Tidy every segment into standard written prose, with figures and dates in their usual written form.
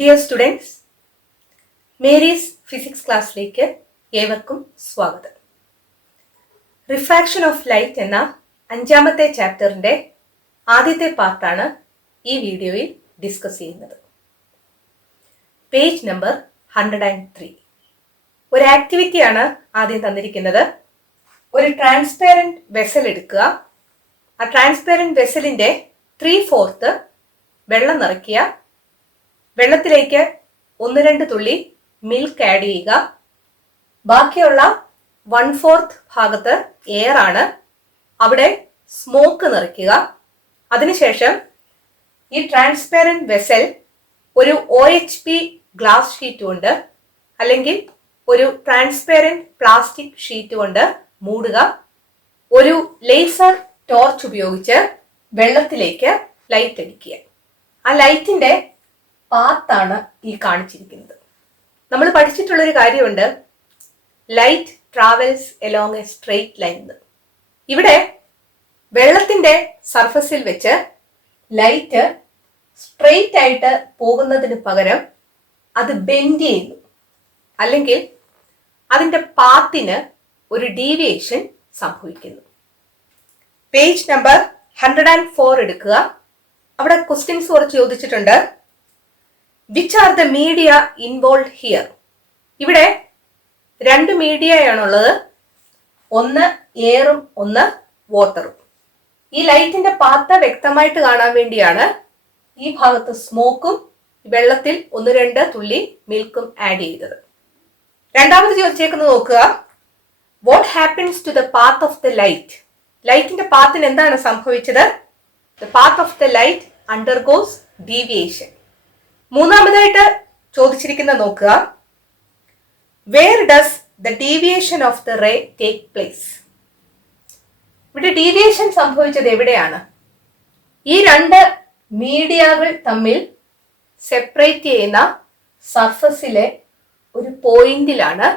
Dear students, Mary's physics ക്ലാസ്സിലേക്ക് ഏവർക്കും സ്വാഗതം. റിഫ്രാക്ഷൻ ഓഫ് ലൈറ്റ് എന്ന 5ാമത്തെ ചാപ്റ്ററിൻ്റെ ആദ്യത്തെ പാർട്ടാണ് ഈ വീഡിയോയിൽ ഡിസ്കസ് ചെയ്യുന്നത്. Page number 103. ഒരു ആക്ടിവിറ്റിയാണ് ആദ്യം തന്നിരിക്കുന്നത്. ഒരു ട്രാൻസ്പെറൻറ്റ് വെസൽ എടുക്കുക. ആ ട്രാൻസ്പെറൻറ്റ് വെസലിൻ്റെ 3/4 വെള്ളം നിറയ്ക്കുക. വെള്ളത്തിലേക്ക് 1-2 തുള്ളി മിൽക്ക് ആഡ് ചെയ്യുക. ബാക്കിയുള്ള 1/4 ഭാഗത്ത് എയർ ആണ്. അവിടെ സ്മോക്ക് നിറയ്ക്കുക. അതിനുശേഷം ഈ ട്രാൻസ്പെറൻറ്റ് വെസൽ ഒരു OHP ഗ്ലാസ് ഷീറ്റ് കൊണ്ട് അല്ലെങ്കിൽ ഒരു ട്രാൻസ്പെറൻറ്റ് പ്ലാസ്റ്റിക് ഷീറ്റ് കൊണ്ട് മൂടുക. ഒരു ലേസർ ടോർച്ച് ഉപയോഗിച്ച് വെള്ളത്തിലേക്ക് ലൈറ്റ് അടിക്കുക. ആ ലൈറ്റിൻ്റെ പാത്താണ് ഈ കാണിച്ചിരിക്കുന്നത്. നമ്മൾ പഠിച്ചിട്ടുള്ളൊരു കാര്യമുണ്ട്, light travels along A straight line. ഇവിടെ വെള്ളത്തിൻ്റെ സർഫസിൽ വെച്ച് ലൈറ്റ് സ്ട്രെയിറ്റ് ആയിട്ട് പോകുന്നതിന് പകരം അത് ബെൻഡ് ചെയ്യുന്നു, അല്ലെങ്കിൽ അതിൻ്റെ പാത്തിന് ഒരു ഡീവിയേഷൻ സംഭവിക്കുന്നു. പേജ് നമ്പർ 104 എടുക്കുക. അവിടെ ക്വസ്റ്റ്യൻസ് കുറച്ച് ചോദിച്ചിട്ടുണ്ട്. Which are the media involve here? ഇവിടെ 2 മീഡിയയാണുള്ളത്. ഒന്ന് എയറും ഒന്ന് വാട്ടറും. ഈ ലൈറ്റിന്റെ പാത്ത് വ്യക്തമായിട്ട് കാണാൻ വേണ്ടിയാണ് ഈ ഭാഗത്ത് സ്മോക്കും വെള്ളത്തിൽ 1-2 തുള്ളി മിൽക്കും ആഡ് ചെയ്തത്. രണ്ടാമത് ചോദിച്ചേക്കുന്നത് നോക്കുക. What happens to the path of the light? ലൈറ്റിന്റെ പാത്തിന് എന്താണ് സംഭവിച്ചത്? The path of the light undergoes deviation. മൂന്നാമതായിട്ട് ചോദിച്ചിരിക്കുന്ന നോക്കുക. Where does the deviation of the ray take place? ഇവിടെ ഡീവിയേഷൻ സംഭവിച്ചത് എവിടെയാണ്? ഈ 2 മീഡിയകൾ തമ്മിൽ സെപ്പറേറ്റ് ചെയ്യുന്ന സർഫസിലെ ഒരു പോയിന്റിലാണ്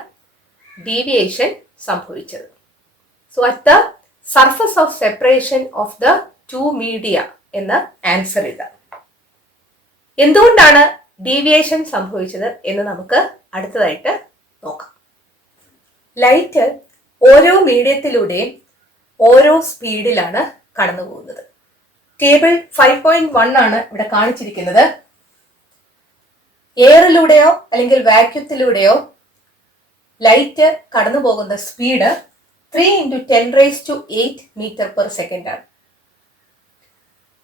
ഡീവിയേഷൻ സംഭവിച്ചത്. So at the surface of separation of the 2 media എന്ന് ആൻസർ ഇടാം. എന്തുകൊണ്ടാണ് ഡീവിയേഷൻ സംഭവിച്ചത് എന്ന് നമുക്ക് അടുത്തതായിട്ട് നോക്കാം. ലൈറ്റ് ഓരോ മീഡിയത്തിലൂടെയും ഓരോ സ്പീഡിലാണ് കടന്നു പോകുന്നത്. ടേബിൾ 5.1 ആണ് ഇവിടെ കാണിച്ചിരിക്കുന്നത്. എയറിലൂടെയോ അല്ലെങ്കിൽ വാക്യൂത്തിലൂടെയോ ലൈറ്റ് കടന്നു പോകുന്ന സ്പീഡ് 3 × 10⁸ മീറ്റർ/സെക്കൻഡ് ആണ്.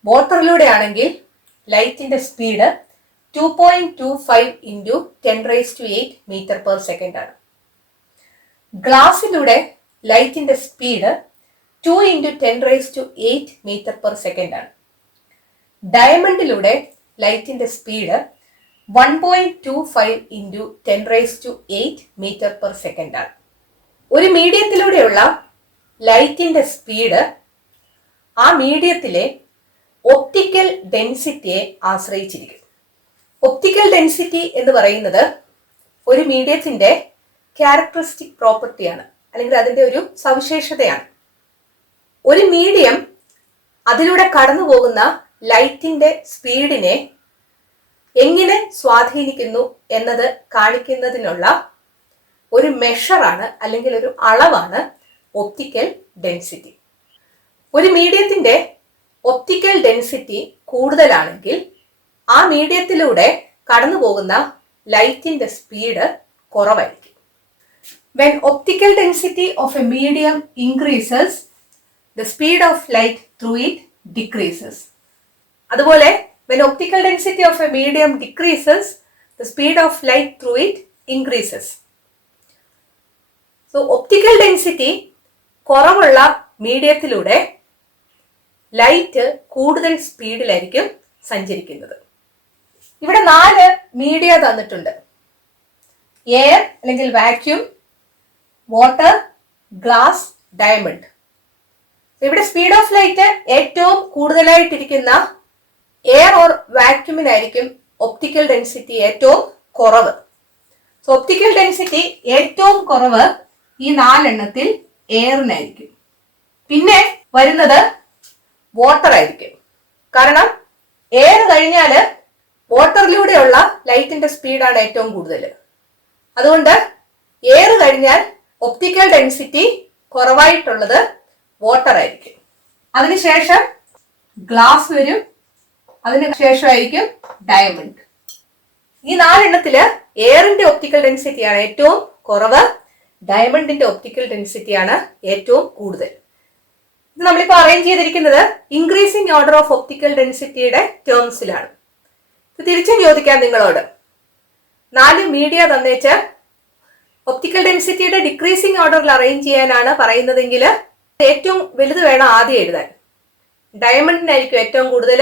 വാട്ടറിലൂടെ ആണെങ്കിൽ ലൈറ്റിന്റെ സ്പീഡ് 2.25 × 10⁸ മീറ്റർ/സെക്കൻഡ് ആണ്. ഗ്ലാസിലൂടെ ലൈറ്റിന്റെ സ്പീഡ് 2 × 10⁸ മീറ്റർ/സെക്കൻഡ് ആണ്. ഡയമണ്ടിലൂടെ ലൈറ്റിന്റെ സ്പീഡ് 1.25 × 10⁸ മീറ്റർ/സെക്കൻഡ് ആണ്. ഒരു മീഡിയത്തിലൂടെയുള്ള ലൈറ്റിന്റെ സ്പീഡ് ആ മീഡിയത്തിലെ ഒപ്റ്റിക്കൽ ഡെൻസിറ്റിയെ ആശ്രയിച്ചിരിക്കും. ഒപ്റ്റിക്കൽ ഡെൻസിറ്റി എന്ന് പറയുന്നത് ഒരു മീഡിയത്തിന്റെ ക്യാരക്ടറിസ്റ്റിക് പ്രോപ്പർട്ടിയാണ്, അല്ലെങ്കിൽ അതിൻ്റെ ഒരു സവിശേഷതയാണ്. ഒരു മീഡിയം അതിലൂടെ കടന്നു പോകുന്ന ലൈറ്റിന്റെ സ്പീഡിനെ എങ്ങനെ സ്വാധീനിക്കുന്നു എന്നത് കാണിക്കുന്നതിനുള്ള ഒരു മെഷറാണ്, അല്ലെങ്കിൽ ഒരു അളവാണ് ഒപ്റ്റിക്കൽ ഡെൻസിറ്റി. ഒരു മീഡിയത്തിന്റെ ഒപ്റ്റിക്കൽ ഡെൻസിറ്റി കൂടുതലാണെങ്കിൽ ആ മീഡിയത്തിലൂടെ കടന്നു പോകുന്ന ലൈറ്റിന്റെ സ്പീഡ് കുറവായിരിക്കും. When optical density of a medium increases, the speed of light through it decreases. അതുപോലെ when optical density of a medium decreases, the speed of light through it increases. So optical density കുറവുള്ള മീഡിയത്തിലൂടെ light കൂടുതൽ സ്പീഡിലായിരിക്കും സഞ്ചരിക്കുന്നത്. ഇവിടെ 4 media തന്നിട്ടുണ്ട്. Air അല്ലെങ്കിൽ vacuum, water, glass, diamond. ഇവിടെ speed of light ഏറ്റവും കൂടുതലായിട്ടിരിക്കുന്ന air or വാക്യൂമിനായിരിക്കും optical density ഏറ്റവും കുറവ്. സോ ഒപ്റ്റിക്കൽ ഡെൻസിറ്റി ഏറ്റവും കുറവ് ഈ 4 എണ്ണത്തിൽ എയറിനായിരിക്കും. പിന്നെ വരുന്നത് വാട്ടർ ആയിരിക്കും. കാരണം എയർ കഴിഞ്ഞാൽ വാട്ടറിലൂടെയുള്ള ലൈറ്റിന്റെ സ്പീഡാണ് ഏറ്റവും കൂടുതൽ. അതുകൊണ്ട് എയർ കഴിഞ്ഞാൽ ഒപ്റ്റിക്കൽ ഡെൻസിറ്റി കുറവായിട്ടുള്ളത് വാട്ടർ ആയിരിക്കും. അതിനുശേഷം ഗ്ലാസ് വരും, അതിന് ശേഷമായിരിക്കും ഡയമണ്ട്. ഈ 4 എണ്ണത്തില് എയറിന്റെ ഒപ്റ്റിക്കൽ ഡെൻസിറ്റിയാണ് ഏറ്റവും കുറവ്, ഡയമണ്ടിന്റെ ഒപ്റ്റിക്കൽ ഡെൻസിറ്റിയാണ് ഏറ്റവും കൂടുതൽ. ഇത് നമ്മളിപ്പോൾ അറേഞ്ച് ചെയ്തിരിക്കുന്നത് ഇൻക്രീസിംഗ് ഓർഡർ ഓഫ് ഒപ്റ്റിക്കൽ ഡെൻസിറ്റിയുടെ ടേംസിലാണ്. ഇത് തിരിച്ചും ചോദിക്കാം നിങ്ങളോട്. 4 മീഡിയ തന്നേച്ച് ഒപ്റ്റിക്കൽ ഡെൻസിറ്റിയുടെ ഡിക്രീസിംഗ് ഓർഡറിൽ അറേഞ്ച് ചെയ്യാനാണ് പറയുന്നതെങ്കിൽ ഏറ്റവും വലുത് വേണം ആദ്യം എഴുതാൻ. ഡയമണ്ടിനായിരിക്കും ഏറ്റവും കൂടുതൽ,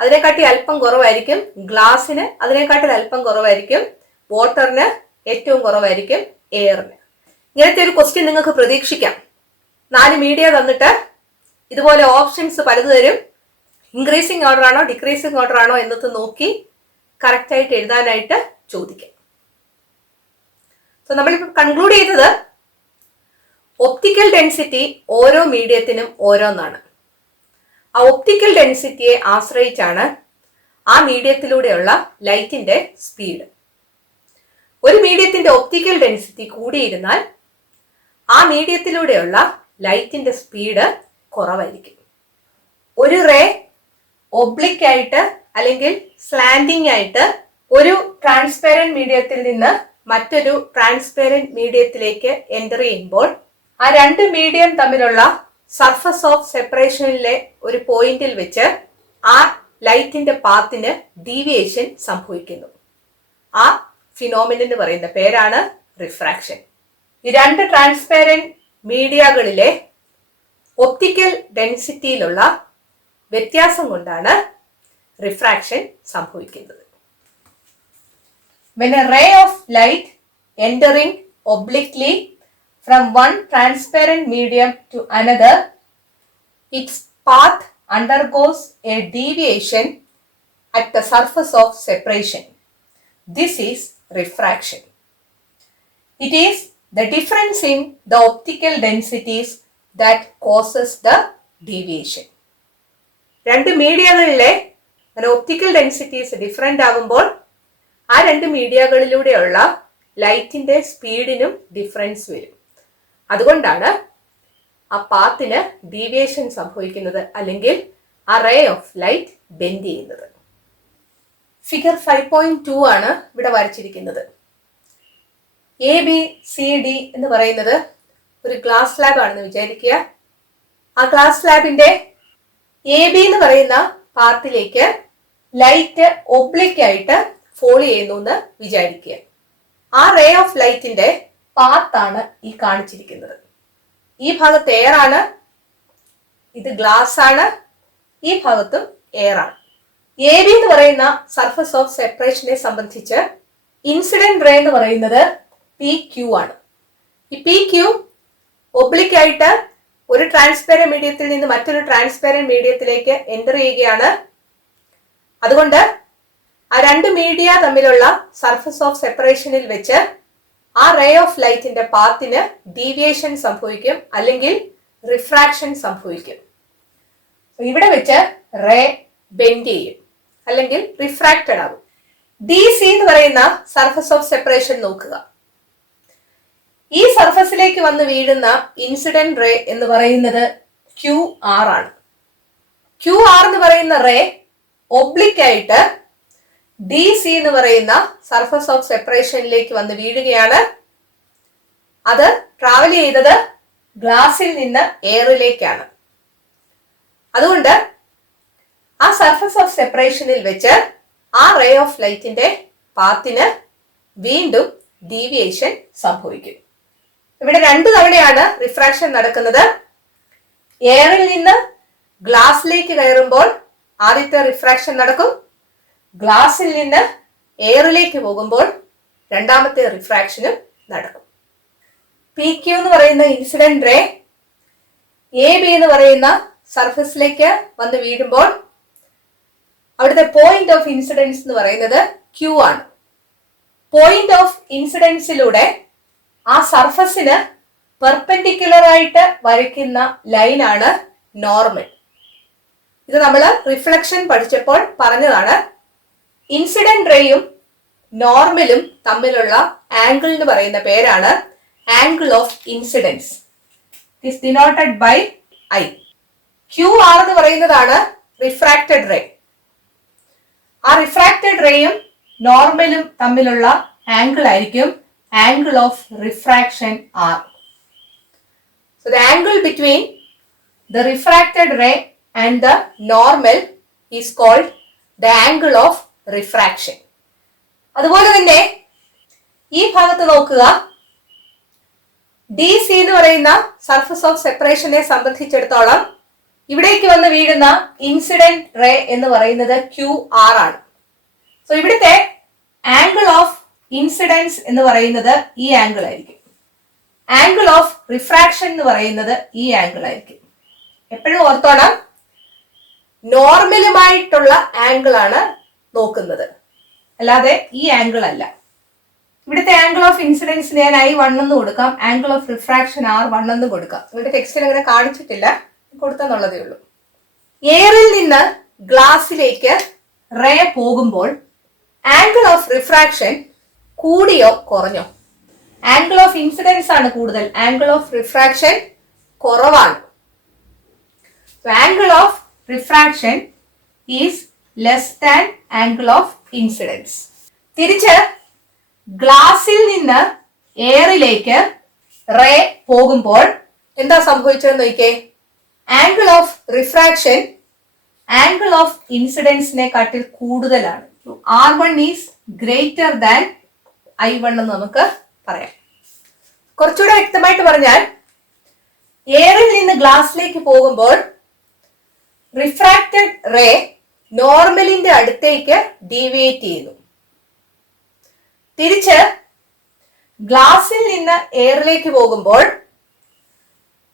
അതിനെക്കാട്ടി അല്പം കുറവായിരിക്കും ഗ്ലാസിന്, അതിനെക്കാട്ടിൽ അല്പം കുറവായിരിക്കും വാട്ടറിന്, ഏറ്റവും കുറവായിരിക്കും എയറിന്. ഇങ്ങനത്തെ ഒരു ക്വസ്റ്റ്യൻ നിങ്ങൾക്ക് പ്രതീക്ഷിക്കാം. 4 മീഡിയ തന്നിട്ട് ഇതുപോലെ ഓപ്ഷൻസ് പലത് തരും. ഇൻക്രീസിംഗ് ഓർഡർ ആണോ ഡിക്രീസിംഗ് ഓർഡർ ആണോ എന്നത് നോക്കി കറക്റ്റായിട്ട് എഴുതാനായിട്ട് ചോദിക്കാം. സോ നമ്മളിപ്പോൾ കൺക്ലൂഡ് ചെയ്തത് ഒപ്റ്റിക്കൽ ഡെൻസിറ്റി ഓരോ മീഡിയത്തിനും ഓരോന്നാണ്. ആ ഒപ്റ്റിക്കൽ ഡെൻസിറ്റിയെ ആശ്രയിച്ചാണ് ആ മീഡിയത്തിലൂടെയുള്ള ലൈറ്റിന്റെ സ്പീഡ്. ഒരു മീഡിയത്തിന്റെ ഒപ്റ്റിക്കൽ ഡെൻസിറ്റി കൂടിയിരുന്നാൽ ആ മീഡിയത്തിലൂടെയുള്ള ലൈറ്റിന്റെ സ്പീഡ് കുറവായിരിക്കും. ഒരു റേ ഒബ്ലിക് ആയിട്ട് അല്ലെങ്കിൽ സ്ലാൻഡിംഗ് ആയിട്ട് ഒരു ട്രാൻസ്പെറന്റ് മീഡിയത്തിൽ നിന്ന് മറ്റൊരു ട്രാൻസ്പെറന്റ് മീഡിയത്തിലേക്ക് എൻ്റർ ചെയ്യുമ്പോൾ ആ 2 മീഡിയം തമ്മിലുള്ള സർഫസ് ഓഫ് സെപ്പറേഷനിലെ ഒരു പോയിന്റിൽ വെച്ച് ആ ലൈറ്റിന്റെ പാത്തിന് ഡീവിയേഷൻ സംഭവിക്കുന്നു. ആ ഫിനോമിനൻ എന്ന് പറയുന്ന പേരാണ് റിഫ്രാക്ഷൻ. ഈ 2 ട്രാൻസ്പെറന്റ് മീഡിയകളിലെ ഒപ്റ്റിക്കൽ ഡെൻസിറ്റിയിലുള്ള വ്യത്യാസം കൊണ്ടാണ് റിഫ്രാക്ഷൻ സംഭവിക്കുന്നത്. When a ray of light entering obliquely from one transparent medium to another, its path undergoes a deviation at the surface of separation. This is refraction. It is the difference in the optical densities that causes the deviation. 2 മീഡിയകളിലെ optical densities different ആകുമ്പോൾ ആ 2 മീഡിയകളിലൂടെയുള്ള ലൈറ്റിന്റെ സ്പീഡിനും difference വരും. അതുകൊണ്ടാണ് ആ പാത്തിന് deviation സംഭവിക്കുന്നത്, അല്ലെങ്കിൽ ആ റേ ഓഫ് ലൈറ്റ് ബെൻഡ് ചെയ്യുന്നത്. ഫിഗർ 5.2 ആണ് ഇവിടെ വരച്ചിരിക്കുന്നത്. ABCD എന്ന് പറയുന്നത് ഒരു ഗ്ലാസ് സ്ലാബ് ആണെന്ന് വിചാരിക്കുക. ആ ഗ്ലാസ് സ്ലാബിന്റെ AB എന്ന് പറയുന്ന പാർട്ടിലേക്ക് ലൈറ്റ് ഒബ്ലിക് ആയിട്ട് ഫോളോ ചെയ്യുന്നു എന്ന് വിചാരിക്കുക. ആ റേ ഓഫ് ലൈറ്റിന്റെ പാത്താണ് ഈ കാണിച്ചിരിക്കുന്നത്. ഈ ഭാഗത്ത് എയർ ആണ്, ഇത് ഗ്ലാസ് ആണ്, ഈ ഭാഗത്തും എയർ ആണ്. AB എന്ന് പറയുന്ന സർഫസ് ഓഫ് സെപ്പറേഷനെ സംബന്ധിച്ച് ഇൻസിഡന്റ് റേ എന്ന് പറയുന്നത് PQ ആണ്. ഈ PQ ഒബ്ലിക് ആയിട്ട് ഒരു ട്രാൻസ്പെറന്റ് മീഡിയത്തിൽ നിന്ന് മറ്റൊരു ട്രാൻസ്പെറന്റ് മീഡിയത്തിലേക്ക് എൻ്റർ ചെയ്യുകയാണ്. അതുകൊണ്ട് ആ 2 മീഡിയ തമ്മിലുള്ള സർഫസ് ഓഫ് സെപ്പറേഷനിൽ വെച്ച് ആ റേ ഓഫ് ലൈറ്റിന്റെ പാത്തിന് ഡീവിയേഷൻ സംഭവിക്കും, അല്ലെങ്കിൽ റിഫ്രാക്ഷൻ സംഭവിക്കും. ഇവിടെ വെച്ച് റേ ബെൻഡ് ചെയ്യും, അല്ലെങ്കിൽ റിഫ്രാക്റ്റഡ് ആകും. DC എന്ന് പറയുന്ന സർഫസ് ഓഫ് സെപ്പറേഷൻ നോക്കുക. ഈ സർഫസിലേക്ക് വന്ന് വീഴുന്ന ഇൻസിഡന്റ് റേ എന്ന് പറയുന്നത് QR ആണ്. QR എന്ന് പറയുന്ന റേ ഒബ്ലിക് ആയിട്ട് DC എന്ന് പറയുന്ന സർഫസ് ഓഫ് സെപ്പറേഷനിലേക്ക് വന്ന് വീഴുകയാണ്. അത് ട്രാവൽ ചെയ്തത് ഗ്ലാസിൽ നിന്ന് എയറിലേക്കാണ്. അതുകൊണ്ട് ആ സർഫസ് ഓഫ് സെപ്പറേഷനിൽ വെച്ച് ആ റേ ഓഫ് ലൈറ്റിന്റെ പാത്തിന് വീണ്ടും ഡീവിയേഷൻ സംഭവിക്കും. ഇവിടെ 2 തവണയാണ് റിഫ്രാക്ഷൻ നടക്കുന്നത്. എയറിൽ നിന്ന് ഗ്ലാസിലേക്ക് കയറുമ്പോൾ ആദ്യത്തെ റിഫ്രാക്ഷൻ നടക്കും. ഗ്ലാസിൽ നിന്ന് എയറിലേക്ക് പോകുമ്പോൾ രണ്ടാമത്തെ റിഫ്രാക്ഷനും നടക്കും. PQ എന്ന് പറയുന്ന ഇൻസിഡന്റ് റേ AB എന്ന് പറയുന്ന സർഫസിലേക്ക് വന്ന് വീഴുമ്പോൾ അവിടുത്തെ പോയിന്റ് ഓഫ് ഇൻസിഡൻസ് എന്ന് പറയുന്നത് Q ആണ്. പോയിന്റ് ഓഫ് ഇൻസിഡൻസിലൂടെ ആ സർഫസിന് പെർപെൻഡിക്കുലർ ആയിട്ട് വരയ്ക്കുന്ന ലൈനാണ് നോർമൽ. ഇത് നമ്മൾ റിഫ്ലക്ഷൻ പഠിച്ചപ്പോൾ പറഞ്ഞതാണ്. ഇൻസിഡന്റ് റേയും നോർമലും തമ്മിലുള്ള ആംഗിൾ എന്ന് പറയുന്ന പേരാണ് angle of incidence. It is denoted by I. QR എന്ന് പറയുന്നതാണ് റിഫ്രാക്റ്റഡ് റേ. ആ റിഫ്രാക്റ്റഡ് റേയും നോർമലും തമ്മിലുള്ള ആംഗിൾ ആയിരിക്കും angle of refraction R. So the angle between the refracted ray and the normal is called the angle of refraction. അതുപോലെ തന്നെ ഈ ഭാഗത്ത് നോക്കുക, DC എന്ന് പറയുന്ന സർഫസ് ഓഫ് സെപ്പറേഷനെ സംബന്ധിച്ചിടത്തോളം ഇവിടേക്ക് വന്ന് വീഴുന്ന ഇൻസിഡന്റ് റേ എന്ന് പറയുന്നത് QR ആണ്. സോ ഇവിടുത്തെ ആംഗിൾ ഓഫ് ഇൻസിഡൻസ് എന്ന് പറയുന്നത് ഈ ആംഗിൾ ആയിരിക്കും. ആംഗിൾ ഓഫ് റിഫ്രാക്ഷൻ എന്ന് പറയുന്നത് ഈ ആംഗിൾ ആയിരിക്കും. എപ്പോഴും ഓർത്തോണം, നോർമലുമായിട്ടുള്ള ആംഗിൾ ആണ് നോക്കുന്നത്, അല്ലാതെ ഈ ആംഗിൾ അല്ല. ഇവിടുത്തെ ആംഗിൾ ഓഫ് ഇൻസിഡൻസ് ഞാൻ I1 എന്ന് കൊടുക്കാം, ആംഗിൾ ഓഫ് റിഫ്രാക്ഷൻ R1 എന്ന് കൊടുക്കാം. ഇവിടെ ടെക്സ്റ്റിൽ അങ്ങനെ കാണിച്ചിട്ടില്ല, കൊടുത്തെന്നുള്ളതേ ഉള്ളൂ. എയറിൽ നിന്ന് ഗ്ലാസിലേക്ക് റേ പോകുമ്പോൾ ആംഗിൾ ഓഫ് റിഫ്രാക്ഷൻ കൂടിയോ കുറഞ്ഞോ? ആംഗിൾ ഓഫ് ഇൻസിഡൻസ് ആണ് കൂടുതൽ, ആംഗിൾ ഓഫ് റിഫ്രാക്ഷൻ കുറവാണ്. Angle of refraction is less than angle of incidence. തിരിച്ച് ഗ്ലാസിൽ നിന്ന് എയറിലേക്ക് റേ പോകുമ്പോൾ എന്താ സംഭവിച്ചതെന്ന് നോക്കിയേ. Angle of refraction angle of ഇൻസിഡൻസിനെക്കാട്ടിൽ കൂടുതലാണ്. R1 is greater than I1 എന്ന് നമുക്ക് പറയാം. കുറച്ചുകൂടെ വ്യക്തമായിട്ട് പറഞ്ഞാൽ, എയറിൽ നിന്ന് ഗ്ലാസിലേക്ക് പോകുമ്പോൾ റിഫ്രാക്റ്റഡ് റേ നോർമലിന്റെ അടുത്തേക്ക് ഡീവിയേറ്റ് ചെയ്യുന്നു. തിരിച്ച് ഗ്ലാസിൽ നിന്ന് എയറിലേക്ക് പോകുമ്പോൾ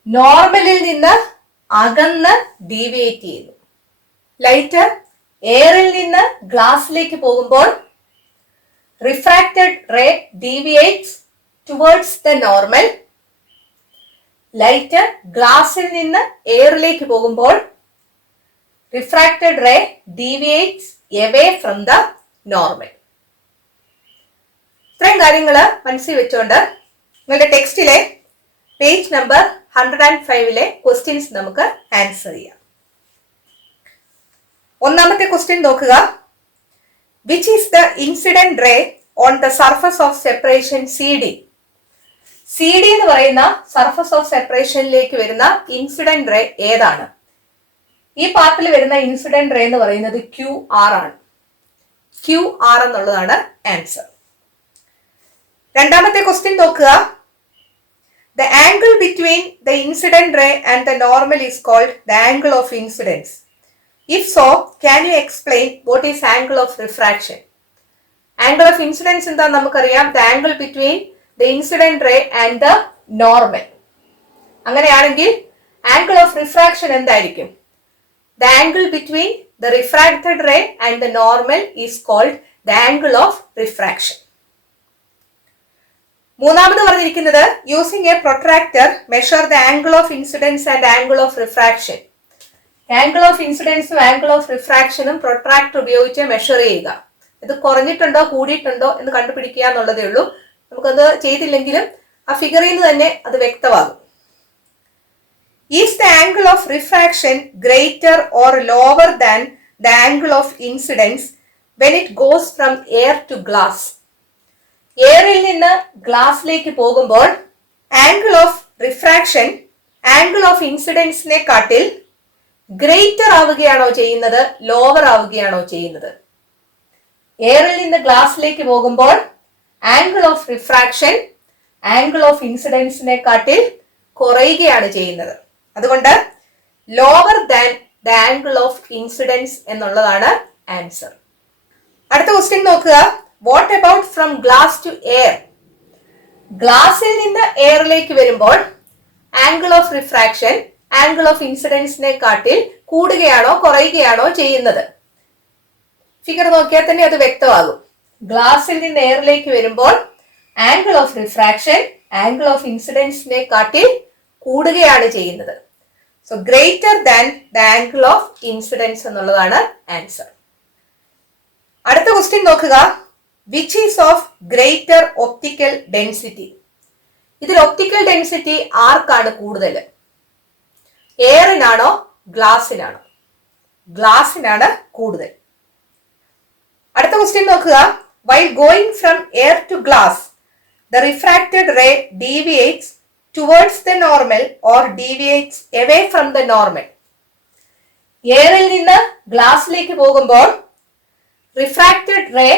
നോർമലിൽ നിന്ന് അകന്ന് ഡീവിയേറ്റ് ചെയ്യുന്നു. ലൈറ്റ് എയറിൽ നിന്ന് ഗ്ലാസിലേക്ക് പോകുമ്പോൾ refracted ray deviates towards the normal. Light ഗ്ലാസിൽ നിന്ന് എയറിലേക്ക് പോകുമ്പോൾ refracted ray deviates away from the normal. ഇത്രയും കാര്യങ്ങൾ മനസ്സിൽ വെച്ചുകൊണ്ട് നിങ്ങളുടെ ടെക്സ്റ്റിലെ പേജ് നമ്പർ 105 ക്വസ്റ്റ്യൻസ് നമുക്ക് ആൻസർ ചെയ്യാം. ഒന്നാമത്തെ ക്വസ്റ്റ്യൻ നോക്കുക. Which is the incident ray on the surface of separation CD? CD എന്ന് പറയുന്ന സർഫസ് ഓഫ് സെപ്പറേഷനിലേക്ക് വരുന്ന ഇൻസിഡന്റ് റേ ഏതാണ്? ഈ പാർട്ടിൽ വരുന്ന ഇൻസിഡന്റ് റേ എന്ന് പറയുന്നത് QR ആണ്. QR എന്നുള്ളതാണ് ആൻസർ. രണ്ടാമത്തെ ക്വസ്റ്റ്യൻ നോക്കുക. The angle between the incident ray and the normal is called the angle of incidence. If so, can you explain what is angle of refraction? Angle of incidence എന്താണെന്ന് നമുക്കറിയാം. The angle between the incident ray and the normal. അങ്ങനെയാണെങ്കിൽ angle of refraction എന്തായിരിക്കും? The angle between the refracted ray and the normal is called the angle of refraction. മൂന്നാമത് പറഞ്ഞിരിക്കുന്നത്, using a protractor measure the angle of incidence and angle of refraction. Angle of ഇൻസിഡൻസും angle of റിഫ്രാക്ഷനും protractor ഉപയോഗിച്ച് measure ചെയ്യുക. ഇത് കുറഞ്ഞിട്ടുണ്ടോ കൂടിയിട്ടുണ്ടോ എന്ന് കണ്ടുപിടിക്കുക എന്നുള്ളതേ ഉള്ളൂ. നമുക്കത് ചെയ്തില്ലെങ്കിലും ആ ഫിഗറിൽ നിന്ന് തന്നെ അത് വ്യക്തമാകും. Is the angle of refraction greater or lower than the angle of incidence when it goes from air to glass? എയറിൽ നിന്ന് ഗ്ലാസിലേക്ക് പോകുമ്പോൾ angle of refraction angle of ഇൻസിഡൻസിനെ കാട്ടിൽ ഗ്രേറ്റർ ആവുകയാണോ ചെയ്യുന്നത്, ലോവർ ആവുകയാണോ ചെയ്യുന്നത്? എയറിൽ നിന്ന് ഗ്ലാസിലേക്ക് പോകുമ്പോൾ angle of refraction angle of ഇൻസിഡൻസിനെ കാട്ടിൽ കുറയുകയാണ് ചെയ്യുന്നത്. അതുകൊണ്ട് lower than the angle of incidence എന്നുള്ളതാണ് ആൻസർ. അടുത്ത ക്വസ്റ്റ്യൻ നോക്കുക. What about from glass to air? ഗ്ലാസിൽ നിന്ന് എയറിലേക്ക് വരുമ്പോൾ angle of refraction angle of ഇൻസിഡൻസിനെ കാട്ടിൽ കൂടുകയാണോ കുറയുകയാണോ ചെയ്യുന്നത്? ഫിഗർ നോക്കിയാൽ തന്നെ അത് വ്യക്തമാകും. ഗ്ലാസിൽ നിന്ന് എയറിലേക്ക് വരുമ്പോൾ angle of refraction angle of ഇൻസിഡൻസിനെ കാട്ടിൽ കൂടുകയാണ് ചെയ്യുന്നത്. So greater than the angle of incidence എന്നുള്ളതാണ് ആൻസർ. അടുത്ത ക്വസ്റ്റ്യൻ നോക്കുക. Which is of greater optical density? ഇതിൽ ഒപ്റ്റിക്കൽ ഡെൻസിറ്റി ആർക്കാണ് കൂടുതൽ? എയറിനാണോ ഗ്ലാസിനാണോ? ഗ്ലാസിനാണ് കൂടുതൽ. അടുത്ത ക്വസ്റ്റ്യൻ നോക്കുക. While going from air to glass the refracted ray deviates towards the normal or deviates away from the normal. എയറിൽ നിന്ന് ഗ്ലാസിലേക്ക് പോകുമ്പോൾ റിഫ്രാക്റ്റഡ് റേ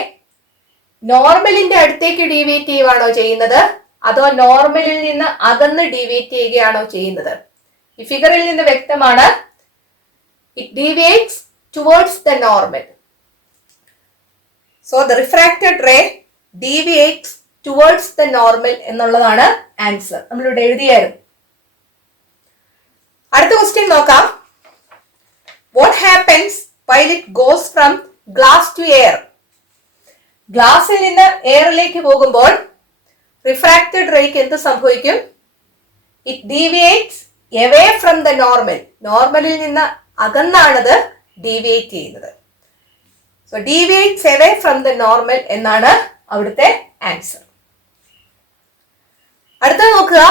നോർമലിന്റെ അടുത്തേക്ക് ഡീവിയേറ്റ് ചെയ്യുകയാണോ ചെയ്യുന്നത്, അതോ നോർമലിൽ നിന്ന് അകന്ന് ഡീവിയേറ്റ് ചെയ്യുകയാണോ ചെയ്യുന്നത്? ഈ ഫിഗറിൽ നിന്ന് വ്യക്തമാണ്, it deviates towards the normal. So the refracted ray deviates towards the normal എന്നുള്ളതാണ് ആൻസർ. നമ്മളിവിടെ എഴുതിയായിരുന്നു. അടുത്ത ക്വസ്റ്റ്യൻ നോക്കാം. What happens while it goes from glass to air? ഗ്ലാസിൽ നിന്ന് എയറിലേക്ക് പോകുമ്പോൾ റിഫ്രാക്റ്റഡ് റേക്ക് എന്ത് സംഭവിക്കും? It deviates away from the normal. നോർമലിൽ നിന്ന് അകന്നാണത് ഡീവിയേറ്റ് ചെയ്യുന്നത്. So deviates away from the normal എന്നാണ് അവിടുത്തെ ആൻസർ. അടുത്ത നോക്കുക.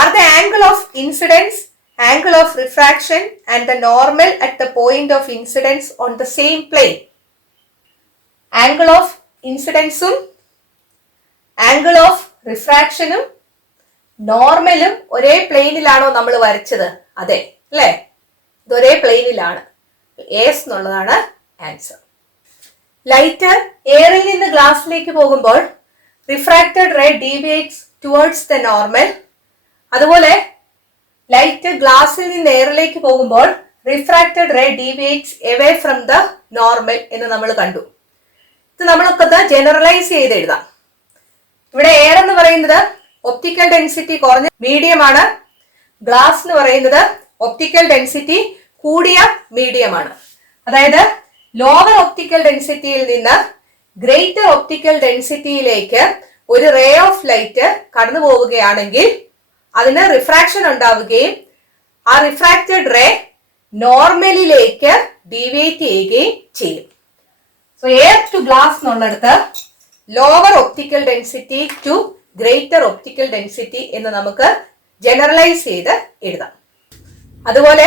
Are the angle of incidence, angle of refraction and the normal at the point of incidence on the same plane? Angle of ഇൻസിഡൻസും angle of റിഫ്രാക്ഷനും നോർമലും ഒരേ പ്ലെയിനിലാണോ നമ്മൾ വരച്ചത്? അതെ അല്ലേ, ഇത് ഒരേ പ്ലെയിനിലാണ്. എസ് എന്നുള്ളതാണ് ആൻസർ. ലൈറ്റ് എയറിൽ നിന്ന് ഗ്ലാസിലേക്ക് പോകുമ്പോൾ refracted ray deviates towards the normal. അതുപോലെ ലൈറ്റ് ഗ്ലാസിൽ നിന്ന് എയറിലേക്ക് പോകുമ്പോൾ refracted ray deviates away from the normal എന്ന് നമ്മൾ കണ്ടു. ഇത് നമ്മളൊക്കെ ജനറലൈസ് ചെയ്ത് എഴുതാം. ഇവിടെ എയർ എന്ന് പറയുന്നത് ഒപ്റ്റിക്കൽ ഡെൻസിറ്റി കുറഞ്ഞ മീഡിയം ആണ്. ഗ്ലാസ് എന്ന് പറയുന്നത് ഒപ്റ്റിക്കൽ ഡെൻസിറ്റി കൂടിയ മീഡിയം ആണ്. അതായത് ലോവർ ഒപ്റ്റിക്കൽ ഡെൻസിറ്റിയിൽ നിന്ന് ഗ്രേറ്റർ ഒപ്റ്റിക്കൽ ഡെൻസിറ്റിയിലേക്ക് ഒരു റേ ഓഫ് ലൈറ്റ് കടന്നു പോവുകയാണെങ്കിൽ അതിന് റിഫ്രാക്ഷൻ ഉണ്ടാവുകയും ആ റിഫ്രാക്റ്റഡ് റേ നോർമലിലേക്ക് ഡീവിയേറ്റ് ചെയ്യുകയും ചെയ്യും. സോ എയർ ടു ഗ്ലാസ് എന്നുള്ളിടത്ത് lower optical density to greater optical density എന്ന് നമുക്ക് ജനറലൈസ് ചെയ്ത് എഴുതാം. അതുപോലെ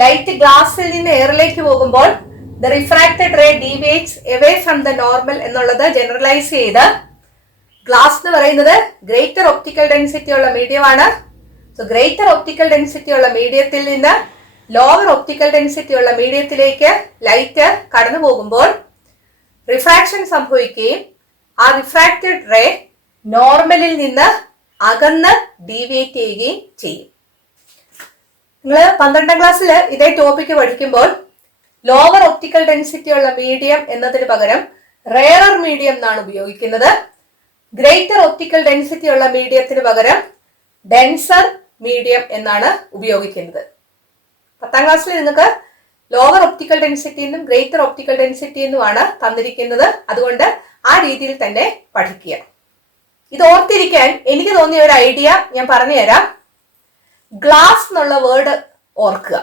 ലൈറ്റ് ഗ്ലാസിൽ നിന്ന് എയറിലേക്ക് പോകുമ്പോൾ the refracted ray deviates away from the normal എന്നുള്ളത് ജനറലൈസ് ചെയ്ത് ഗ്ലാസ് എന്ന് പറയുന്നത് ഗ്രേറ്റർ ഒപ്റ്റിക്കൽ ഡെൻസിറ്റി ഉള്ള മീഡിയം ആണ്. സോ ഗ്രേറ്റർ ഒപ്റ്റിക്കൽ ഡെൻസിറ്റി ഉള്ള മീഡിയത്തിൽ നിന്ന് ലോവർ ഒപ്റ്റിക്കൽ ഡെൻസിറ്റി ഉള്ള മീഡിയത്തിലേക്ക് ലൈറ്റ് കടന്നു പോകുമ്പോൾ റിഫ്രാക്ഷൻ സംഭവിക്കുകയും ആ റിഫ്രാക്റ്റഡ് റേ നോർമലിൽ നിന്ന് അകന്ന് ഡീവിയേറ്റ് ചെയ്യുകയും ചെയ്യും. നിങ്ങൾ 12ാം ക്ലാസ്സിൽ ഇതേ ടോപ്പിക്ക് പഠിക്കുമ്പോൾ ലോവർ ഒപ്റ്റിക്കൽ ഡെൻസിറ്റി ഉള്ള മീഡിയം എന്നതിന് പകരം റെയറർ മീഡിയം എന്നാണ് ഉപയോഗിക്കുന്നത്. ഗ്രേറ്റർ ഒപ്റ്റിക്കൽ ഡെൻസിറ്റി ഉള്ള മീഡിയത്തിന് പകരം ഡെൻസർ മീഡിയം എന്നാണ് ഉപയോഗിക്കുന്നത്. 10ാം ക്ലാസ്സിൽ നിങ്ങൾക്ക് ലോവർ ഒപ്റ്റിക്കൽ ഡെൻസിറ്റി എന്നും ഗ്രേറ്റർ ഒപ്റ്റിക്കൽ ഡെൻസിറ്റി എന്നുമാണ് തന്നിരിക്കുന്നത്. അതുകൊണ്ട് ആ രീതിയിൽ തന്നെ പഠിക്കുക. ഇത് ഓർത്തിരിക്കാൻ എനിക്ക് തോന്നിയ ഒരു ഐഡിയ ഞാൻ പറഞ്ഞു തരാം. ഗ്ലാസ് എന്നുള്ള വേർഡ് ഓർക്കുക.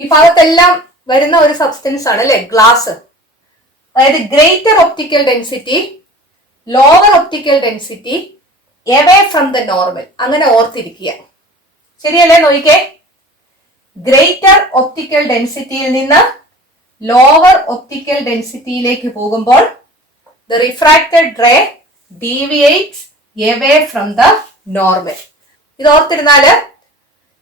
ഈ ഭാഗത്തെല്ലാം വരുന്ന ഒരു സബ്സ്റ്റൻസ് ആണ് അല്ലെ ഗ്ലാസ്. അതായത് greater optical density, lower optical density, away from the normal, അങ്ങനെ ഓർത്തിരിക്കുക. ശരിയല്ലേ? നോക്കിക്കേ, ഗ്രേറ്റർ ഒപ്റ്റിക്കൽ ഡെൻസിറ്റിയിൽ നിന്ന് ലോവർ ഒപ്റ്റിക്കൽ ഡെൻസിറ്റിയിലേക്ക് പോകുമ്പോൾ the refracted ray deviates away from the normal. ഇത് ഓർത്തിരുന്നാല്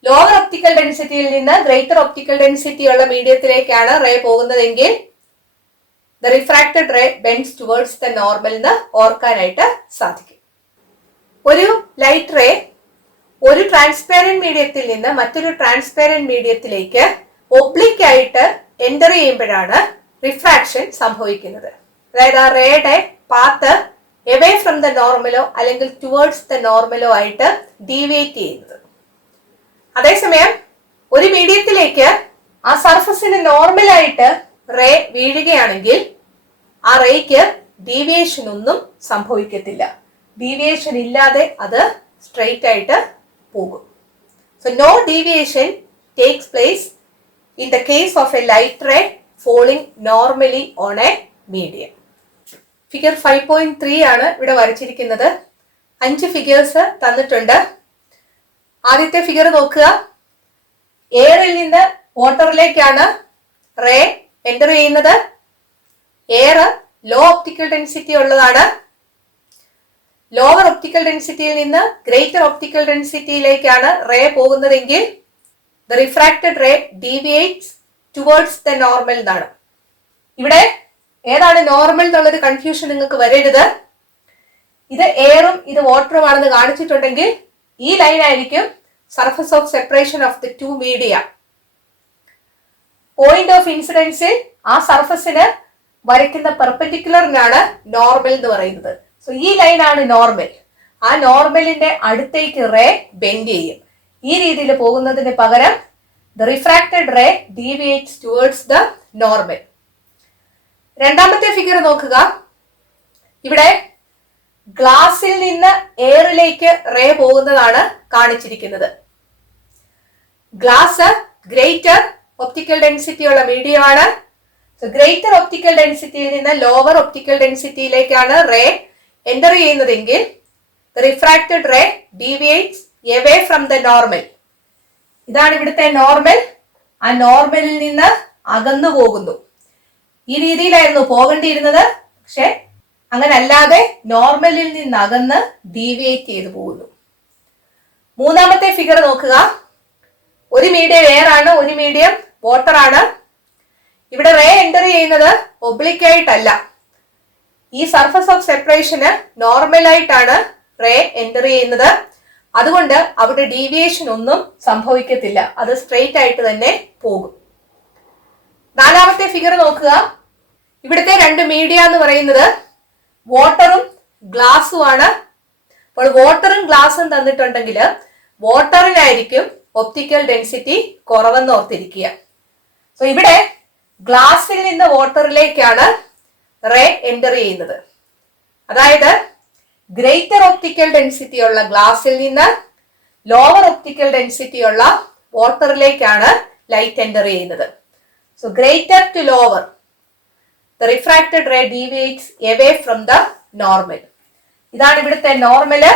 ലോവർ ഒപ്റ്റിക്കൽ ഡെൻസിറ്റിയിൽ നിന്ന് ഗ്രേറ്റർ ഒപ്റ്റിക്കൽ ഡെൻസിറ്റി ഉള്ള മീഡിയത്തിലേക്കാണ് റേ പോകുന്നതെങ്കിൽ the refracted ray bends towards the normal എന്ന് ഓർക്കാനായിട്ട് സാധിക്കും. ഒരു ലൈറ്റ് റേ ഒരു ട്രാൻസ്പെറന്റ് മീഡിയത്തിൽ നിന്ന് മറ്റൊരു ട്രാൻസ്പെറന്റ് മീഡിയത്തിലേക്ക് ഒബ്ലിക് ആയിട്ട് എൻ്റർ ചെയ്യുമ്പോഴാണ് റിഫ്രാക്ഷൻ സംഭവിക്കുന്നത്. അതായത് ആ റേയുടെ പാത്ത് എവേ ഫ്രം ദ നോർമലോ അല്ലെങ്കിൽ ടുവേർഡ്സ് ദ നോർമലോ ആയിട്ട് ഡീവിയേറ്റ് ചെയ്യുന്നത്. അതേസമയം ഒരു മീഡിയത്തിലേക്ക് ആ സർഫസിന് നോർമലായിട്ട് റേ വീഴുകയാണെങ്കിൽ ആ റേക്ക് ഡീവിയേഷൻ ഒന്നും സംഭവിക്കത്തില്ല. ഡീവിയേഷൻ ഇല്ലാതെ അത് സ്ട്രെയിറ്റ് ആയിട്ട് പോകും. So no deviation takes place in the case of a light ray falling normally on a medium. Figure 5.3 ആണ് ഇവിടെ വരച്ചിരിക്കുന്നത്. 5 ഫിഗേഴ്സ് തന്നിട്ടുണ്ട്. ആദ്യത്തെ ഫിഗർ നോക്കുക. എയറിൽ നിന്ന് വാട്ടറിലേക്കാണ് റേ എൻ്റർ ചെയ്യുന്നത്. എയർ ലോ ഒപ്റ്റിക്കൽ ഡെൻസിറ്റി ഉള്ളതാണ്. ലോവർ ഒപ്റ്റിക്കൽ ഡെൻസിറ്റിയിൽ നിന്ന് ഗ്രേറ്റർ ഒപ്റ്റിക്കൽ ഡെൻസിറ്റിയിലേക്കാണ് റേ പോകുന്നതെങ്കിൽ the refracted ray deviates towards the normal എന്നാണ്. ഇവിടെ ഏതാണ് നോർമൽ എന്നുള്ളൊരു കൺഫ്യൂഷൻ നിങ്ങൾക്ക് വരരുത്. ഇത് എയറും ഇത് വാട്ടറും ആണെന്ന് കാണിച്ചിട്ടുണ്ടെങ്കിൽ ഈ ലൈൻ ആയിരിക്കും surface of separation of the two media. Point of ഇൻസിഡൻസിൽ ആ സർഫസിന് വരയ്ക്കുന്ന പെർപെൻഡിക്കുലറിനാണ് നോർമൽ എന്ന് പറയുന്നത്. സോ ഈ ലൈൻ ആണ് നോർമൽ. ആ നോർമലിന്റെ അടുത്തേക്ക് റേ ബെൻഡ് ചെയ്യും. ഈ രീതിയിൽ പോകുന്നതിന് പകരം the refracted ray deviates towards the normal. രണ്ടാമത്തെ ഫിഗർ നോക്കുക. ഇവിടെ ഗ്ലാസിൽ നിന്ന് എയറിലേക്ക് റേ പോകുന്നതാണ് കാണിച്ചിരിക്കുന്നത്. ഗ്ലാസ് ഗ്രേറ്റർ ഒപ്റ്റിക്കൽ ഡെൻസിറ്റി ഉള്ള മീഡിയം ആണ്. ഗ്രേറ്റർ ഒപ്റ്റിക്കൽ ഡെൻസിറ്റിയിൽ നിന്ന് ലോവർ ഒപ്റ്റിക്കൽ ഡെൻസിറ്റിയിലേക്കാണ് റേ എൻ്റർ ചെയ്യുന്നതെങ്കിൽ refracted ray deviates away from the normal. ഇതാണ് ഇവിടുത്തെ നോർമൽ. ആ നോർമലിൽ നിന്ന് അകന്നു പോകുന്നു. ഈ രീതിയിലായിരുന്നു പോകേണ്ടിയിരുന്നത്. പക്ഷെ അങ്ങനെ അല്ലാതെ നോർമലിൽ നിന്ന് അകന്ന് ഡീവിയേറ്റ് ചെയ്തു പോകുന്നു. മൂന്നാമത്തെ ഫിഗർ നോക്കുക. ഒരു മീഡിയം എയർ ആണ്, ഒരു മീഡിയം വാട്ടർ ആണ്. ഇവിടെ റേ എൻ്റർ ചെയ്യുന്നത് ഒബ്ലിക് ആയിട്ടല്ല. ഈ സർഫസ് ഓഫ് സെപ്പറേഷന് നോർമലായിട്ടാണ് റേ എൻ്റർ ചെയ്യുന്നത്. അതുകൊണ്ട് അവിടെ ഡീവിയേഷൻ ഒന്നും സംഭവിക്കത്തില്ല. അത് സ്ട്രെയിറ്റ് ആയിട്ട് തന്നെ പോകും. നാലാമത്തെ ഫിഗർ നോക്കുക. ഇവിടുത്തെ രണ്ട് മീഡിയ എന്ന് പറയുന്നത് വാട്ടറും ഗ്ലാസും ആണ്. അപ്പോൾ വാട്ടറും ഗ്ലാസും തന്നിട്ടുണ്ടെങ്കിൽ വാട്ടറിനായിരിക്കും ഒപ്റ്റിക്കൽ ഡെൻസിറ്റി കുറവെന്ന് ഓർത്തിരിക്കുക. സോ ഇവിടെ ഗ്ലാസിൽ നിന്ന് വാട്ടറിലേക്കാണ് റേ എൻ്റർ ചെയ്യുന്നത്. അതായത് ഗ്രേറ്റർ ഒപ്റ്റിക്കൽ ഡെൻസിറ്റി ഉള്ള ഗ്ലാസിൽ നിന്ന് ലോവർ ഒപ്റ്റിക്കൽ ഡെൻസിറ്റി ഉള്ള വാട്ടറിലേക്കാണ് ലൈറ്റ് എൻ്റർ ചെയ്യുന്നത്. So greater to lower the refracted ray deviates away from the normal. ഇതാണ് ഇവിടുത്തെ നോർമല്.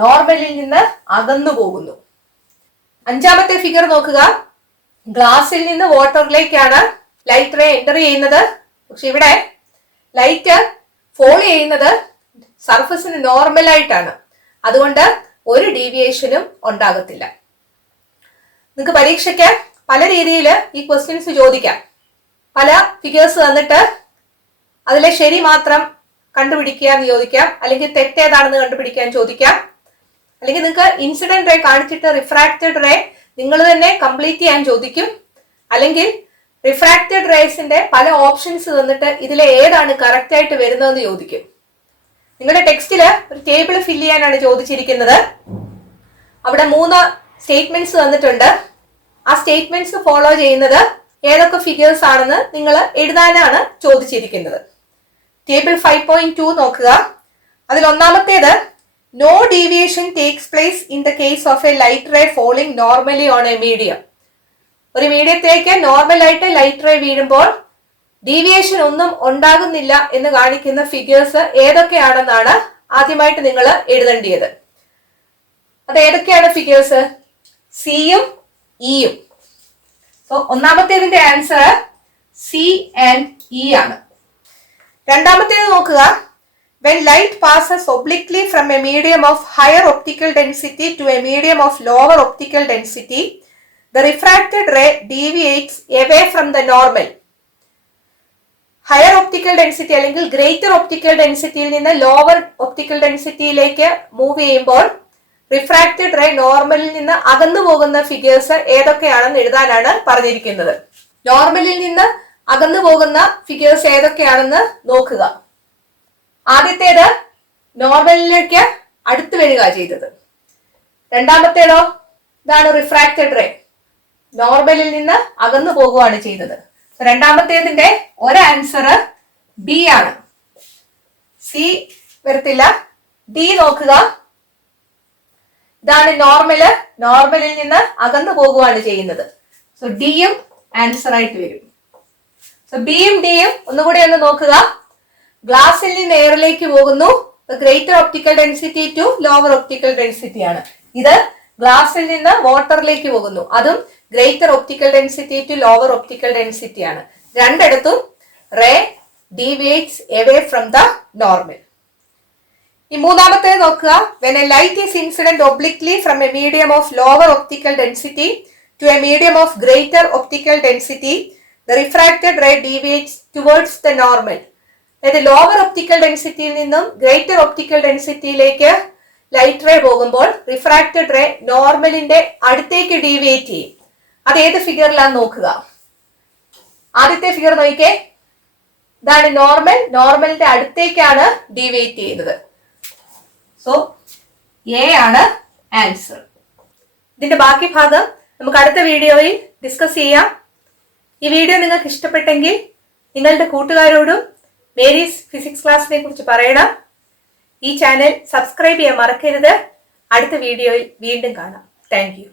നോർമലിൽ നിന്ന് അകന്നു പോകുന്നു. അഞ്ചാമത്തെ ഫിഗർ നോക്കുക. ഗ്ലാസിൽ നിന്ന് വാട്ടറിലേക്കാണ് ലൈറ്റ് റേ എൻ്റർ ചെയ്യുന്നത്. പക്ഷെ ഇവിടെ ലൈറ്റ് ഫോളോ ചെയ്യുന്നത് സർഫസിന് നോർമലായിട്ടാണ്. അതുകൊണ്ട് ഒരു ഡീവിയേഷനും ഉണ്ടാകത്തില്ല. നിങ്ങൾക്ക് പരീക്ഷയ്ക്ക് പല രീതിയിൽ ഈ ക്വസ്റ്റ്യൻസ് ചോദിക്കാം. പല ഫിഗേഴ്സ് തന്നിട്ട് അതിലെ ശരി മാത്രം കണ്ടുപിടിക്കുക എന്ന് ചോദിക്കാം, അല്ലെങ്കിൽ തെറ്റേതാണെന്ന് കണ്ടുപിടിക്കാൻ ചോദിക്കാം. അല്ലെങ്കിൽ നിങ്ങൾക്ക് ഇൻസിഡന്റ് റേ കാണിച്ചിട്ട് റിഫ്രാക്റ്റഡ് റേ നിങ്ങൾ തന്നെ കംപ്ലീറ്റ് ചെയ്യാൻ ചോദിക്കും. അല്ലെങ്കിൽ റിഫ്രാക്റ്റഡ് റേസിന്റെ പല ഓപ്ഷൻസ് തന്നിട്ട് ഇതിലെ ഏതാണ് കറക്റ്റ് ആയിട്ട് വരുന്നതെന്ന് ചോദിക്കും. നിങ്ങളുടെ ടെക്സ്റ്റില് ഒരു ടേബിൾ ഫില്ല് ചെയ്യാനാണ് ചോദിച്ചിരിക്കുന്നത്. അവിടെ 3 സ്റ്റേറ്റ്മെന്റ്സ് തന്നിട്ടുണ്ട്. ആ സ്റ്റേറ്റ്മെന്റ്സ് ഫോളോ ചെയ്യുന്നത് ഏതൊക്കെ ഫിഗേഴ്സ് ആണെന്ന് നിങ്ങൾ എഴുതാനാണ് ചോദിച്ചിരിക്കുന്നത്. ടേബിൾ 5.2 നോക്കുക. അതിൽ ഒന്നാമത്തേത് no deviation takes place in the case of a light ray falling normally on a medium. ഒരു മീഡിയത്തിലേക്ക് നോർമലായിട്ട് ലൈറ്റ് റേ വീഴുമ്പോൾ ഡീവിയേഷൻ ഒന്നും ഉണ്ടാകുന്നില്ല എന്ന് കാണിക്കുന്ന ഫിഗേഴ്സ് ഏതൊക്കെയാണെന്നാണ് ആദ്യമായിട്ട് നിങ്ങൾ എഴുതേണ്ടത്. അത് ഏതൊക്കെയാണ് ഫിഗേഴ്സ്? സിയും ഇയും. സോ ഒന്നാമത്തേതിന്റെ ആൻസർ സി ആൻഡ് ഇ ആണ്. രണ്ടാമത്തേത് നോക്കുക. When light passes obliquely from a medium of higher optical density to a medium of lower optical density, the refracted ray deviates away from the normal. Higher optical density അല്ലെങ്കിൽ greater optical ഡെൻസിറ്റിയിൽ നിന്ന് lower optical ഡെൻസിറ്റിയിലേക്ക് move ചെയ്യുമ്പോൾ refracted ray നോർമലിൽ നിന്ന് അകന്നു പോകുന്ന figures ഏതൊക്കെയാണെന്ന് എഴുതാനാണ് പറഞ്ഞിരിക്കുന്നത്. നോർമലിൽ നിന്ന് അകന്നു പോകുന്ന ഫിഗേഴ്സ് ഏതൊക്കെയാണെന്ന് നോക്കുക. ആദ്യത്തേത് നോർമലിലേക്ക് അടുത്ത് വരിക ചെയ്തത്. രണ്ടാമത്തേതോ ഇതാണ് റിഫ്രാക്റ്റഡ് റേ നോർമലിൽ നിന്ന് അകന്നു പോകുകയാണ് ചെയ്തത്. രണ്ടാമത്തേതിന്റെ ഒരു ആൻസർ ബി ആണ്. സി വരത്തില്ല. ഡി നോക്കുക. ഇതാണ് നോർമലിൽ നിന്ന് അകന്നു പോകുകയാണ് ചെയ്യുന്നത്. സോ ഡിയും ആൻസർ ആയിട്ട് വരും. സോ ബിയും ഡിയും ഒന്നുകൂടി ഒന്ന് നോക്കുക. ഗ്ലാസിൽ നിന്ന് എയറിലേക്ക് പോകുന്നു. Greater optical density to lower optical density ആണ്. ഇത് ഗ്ലാസിൽ നിന്ന് വാട്ടറിലേക്ക് പോകുന്നു. അതും greater optical density to lower optical density ആണ്. രണ്ടിടത്തും ray deviates away from the normal. ഈ മൂന്നാമത്തേത് നോക്കുക. When a light is incident obliquely from a medium of lower optical density to a medium of greater optical density the refracted ray deviates towards the normal. അതായത് lower optical ഡെൻസിറ്റിയിൽ നിന്നും greater optical ഡെൻസിറ്റിയിലേക്ക് light ray പോകുമ്പോൾ refracted ray നോർമലിന്റെ അടുത്തേക്ക് deviate ചെയ്യും. അത് ഏത് ഫിഗറിലാന്ന് നോക്കുക. ആദ്യത്തെ ഫിഗർ നോക്കിക്കേ. ഇതാണ് നോർമൽ. നോർമലിന്റെ അടുത്തേക്കാണ് ഡീവിയേറ്റ് ചെയ്യുന്നത്. സോ എ ആണ് ആൻസർ. ഇതിന്റെ ബാക്കി ഭാഗം നമുക്ക് അടുത്ത വീഡിയോയിൽ ഡിസ്കസ് ചെയ്യാം. ഈ വീഡിയോ നിങ്ങൾക്ക് ഇഷ്ടപ്പെട്ടെങ്കിൽ നിങ്ങളുടെ കൂട്ടുകാരോടും മേരീസ് ഫിസിക്സ് ക്ലാസ്സിനെ കുറിച്ച് പറയണം. ഈ ചാനൽ സബ്സ്ക്രൈബ് ചെയ്യാൻ മറക്കരുത്. അടുത്ത വീഡിയോയിൽ വീണ്ടും കാണാം. Thank you.